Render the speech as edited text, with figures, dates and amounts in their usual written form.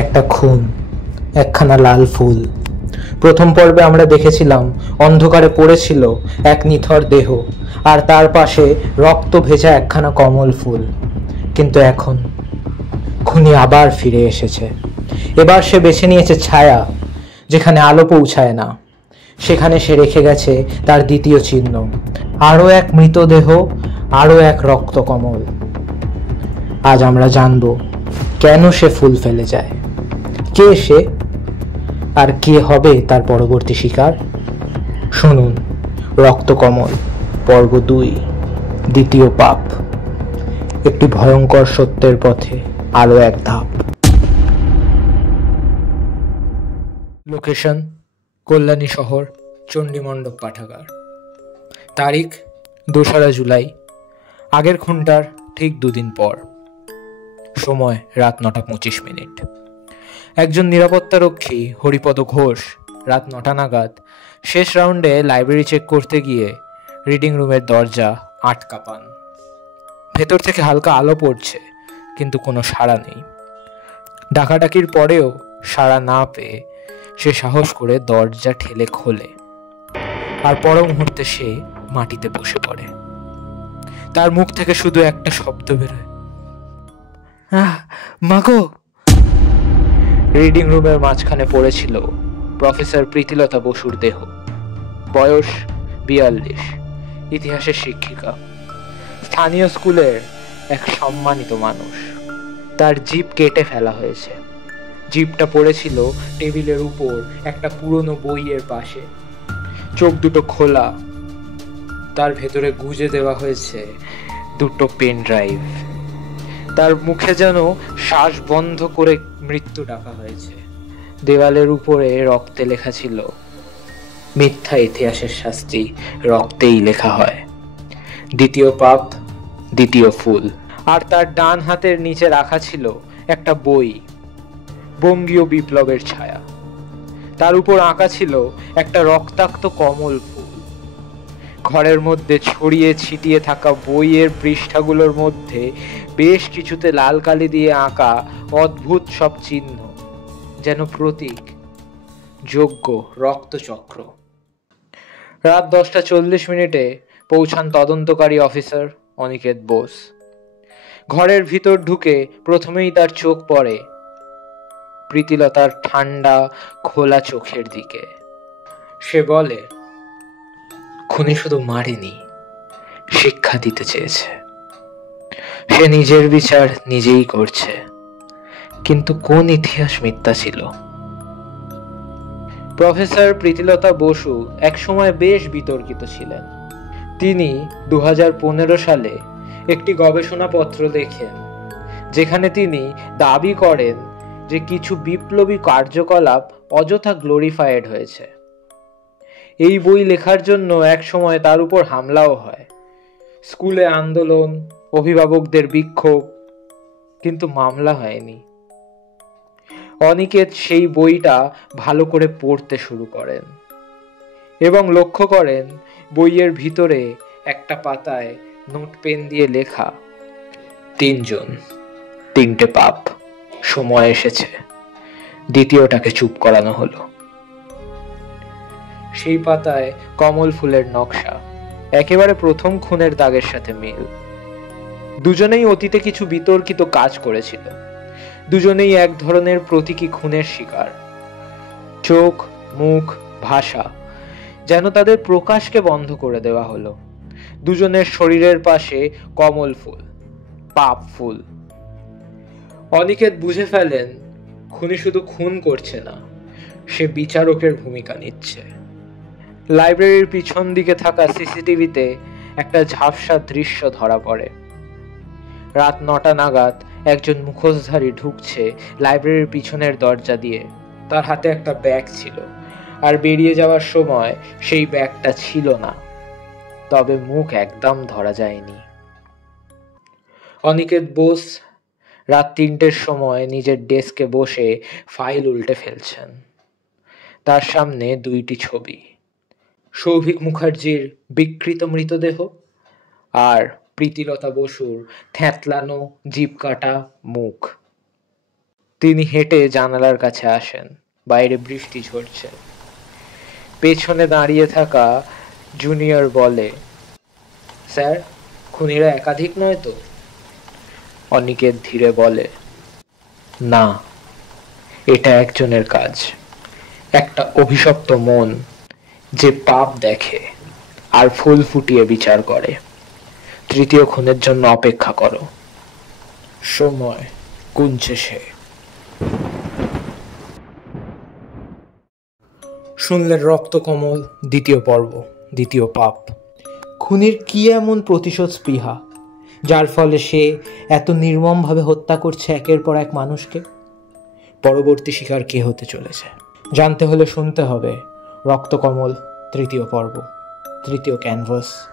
একটা খুন, একখানা লাল ফুল। প্রথম পর্বে আমরা দেখেছিলাম অন্ধকারে পড়েছিল এক নিথর দেহ, আর তার পাশে রক্ত ভেজা একখানা কমল ফুল। কিন্তু এখন খুনি আবার ফিরে এসেছে। এবার সে বেছে নিয়েছে ছায়া, যেখানে আলো পৌঁছায় না। সেখানে সে রেখে গেছে তার দ্বিতীয় চিহ্ন, আরও এক মৃতদেহ, আরও এক রক্ত কমল। আজ আমরা জানব কেন সে ফুল ফেলে যায়, কে সে, আর কে হবে তার পরবর্তী শিকার। শুনুন রক্তকমল পর্ব 2, দ্বিতীয় পাপ, একটি ভয়ঙ্কর সত্যের পথে আরও এক ধাপ। লোকেশন কল্যাণী শহর, চণ্ডীমণ্ডপ পাঠাগার। তারিখ 2রা জুলাই, আগের খুনটার ঠিক 2 দিন পর। সময় রাত 9:25। একজন নিরাপত্তারক্ষী হরিপদ ঘোষ রাত 9টা নাগাদ শেষ রাউন্ডে লাইব্রেরি চেক করতে গিয়ে রিডিং রুমের দরজা আটকা পান। ভেতর থেকে হালকা আলো পড়ছে, কিন্তু কোনো সাড়া নেই। ডাকাডাকির পরেও সাড়া না পেয়ে সে সাহস করে দরজা ঠেলে খোলে, আর পর মুহূর্তে সে মাটিতে বসে পড়ে। তার মুখ থেকে শুধু একটা শব্দ বেরোয়, মাগো। রিডিং রুমের মাঝখানে পড়েছিল প্রফেসর প্রীতিলতা বসুর দেহ। বয়স 42, ইতিহাসের শিক্ষিকা, স্থানীয় স্কুলের এক সম্মানিত মানুষ। তার জিভ কেটে ফেলা হয়েছে। জিভটা পড়েছিল টেবিলের উপর একটা পুরনো বইয়ের পাশে। চোখ দুটো খোলা, তার ভেতরে গুজে দেওয়া হয়েছে 2টো পেন ড্রাইভ। তার মুখে যেন শ্বাস বন্ধ করে মৃত্যু ডাকা হয়েছে। দেওয়ালের উপরে রক্তে লেখা ছিল, মিথ্যা ইতিহাসের শাস্তি রক্তেই লেখা হয়। দ্বিতীয় পাপ, দ্বিতীয় ফুল। আর তার ডান হাতের নিচে রাখা ছিল একটা বই, বঙ্গীয় বিপ্লবের ছায়া। তার উপর আঁকা ছিল একটা রক্তাক্ত কমল ফুল। ঘরের মধ্যে ছড়িয়ে ছিটিয়ে থাকা বইয়ের পৃষ্ঠাগুলোর মধ্যে বেশ কিছুতে লাল কালি দিয়ে আঁকা অদ্ভুত সব চিহ্ন, যেন প্রতীক, যজ্ঞ, রক্তচক্র। রাত 10:40 পৌঁছান তদন্তকারী অফিসার অনিকেত বোস। ঘরের ভিতর ঢুকে প্রথমেই তার চোখ পড়ে প্রীতিলতার ঠান্ডা খোলা চোখের দিকে। সে বলে, খুনি শুধু মারেনি, শিক্ষা দিতে চেয়েছে। সে নিজের বিচার নিজেই করছে, কিন্তু কোন ইতিহাস মিথ্যা ছিল? প্রফেসর প্রীতিলতা বসু একসময় বেশ বিতর্কিত ছিলেন। তিনি 2015 সালে একটি গবেষণাপত্র লেখেন, যেখানে তিনি দাবি করেন যে কিছু বিপ্লবী কার্যকলাপ অযথা গ্লোরিফাইড হয়েছে। এই বই লেখার জন্য এক সময় তার উপর হামলাও হয়। স্কুলে আন্দোলন, অভিভাবকদের বিক্ষোভ, কিন্তু মামলা হয়নি। অনিকেত সেই বইটা ভালো করে পড়তে শুরু করেন এবং লক্ষ্য করেন বইয়ের ভিতরে একটা পাতায় নোট পেন দিয়ে লেখা, 3 জন, 3টে পাপ, সময় এসেছে, দ্বিতীয়টাকে চুপ করানো হলো। সেই পাতায় কমল ফুলের নকশা, একেবারে প্রথম খুনের দাগের সাথে মিল। দুজনেই অতীতে কিছু বিতর্কিত কাজ করেছিল। দুজনেই এক ধরনের প্রতীকী খুনের শিকার। চোখ, মুখ, ভাষা যেন তাদের প্রকাশকে বন্ধ করে দেওয়া হলো। দুজনের শরীরের পাশে কমল ফুল, পাপ ফুল। অনিকেত বুঝে ফেলেন, খুনি শুধু খুন করছে না, সে বিচারকের ভূমিকা নিচ্ছে। লাইব্রেরির পিছন দিকে থাকা সিসিটিভিতে একটা ঝাপসা দৃশ্য ধরা পড়ে। রাত 9টা নাগাদ একজন মুখোশধারী ঢুকছে লাইব্রেরির পিছনের দরজা দিয়ে। তার হাতে একটা ব্যাগ ছিল, আর বেরিয়ে যাওয়ার সময় সেই ব্যাগটা ছিল না, তবে মুখ একদম ধরা যায়নি। অনিকেত বোস রাত 3টের সময় নিজের ডেস্কে বসে ফাইল উল্টে ফেলছেন। তার সামনে 2টি ছবি, সৌভিক মুখার্জির বিকৃত মৃতদেহ আর প্রীতিলতা বসুর থ্যাতলানো জিভ কাটা মুখ। তিনি হেঁটে জানালার কাছে আসেন। বাইরে বৃষ্টি ঝরছে। পেছনে দাঁড়িয়ে থাকা জুনিয়র বলে, স্যার, খুনিরা একাধিক নয় তো? অনিকেত ধীরে বলে, না, এটা একজনের কাজ। একটা অভিশপ্ত মন যে পাপ দেখে আর ফুল ফুটিয়ে বিচার করে। তৃতীয় খুনের জন্য অপেক্ষা করো। সময় গুনছে সে। শুনলেন রক্তকমল দ্বিতীয় পর্ব, দ্বিতীয় পাপ। খুনির কি এমন প্রতিশোধ স্পৃহা যার ফলে সে এত নির্মমভাবে হত্যা করছে একের পর এক মানুষকে? পরবর্তী শিকার কে হতে চলেছে জানতে হলে শুনতে হবে রক্তকমল তৃতীয় পর্ব, তৃতীয় ক্যানভাস।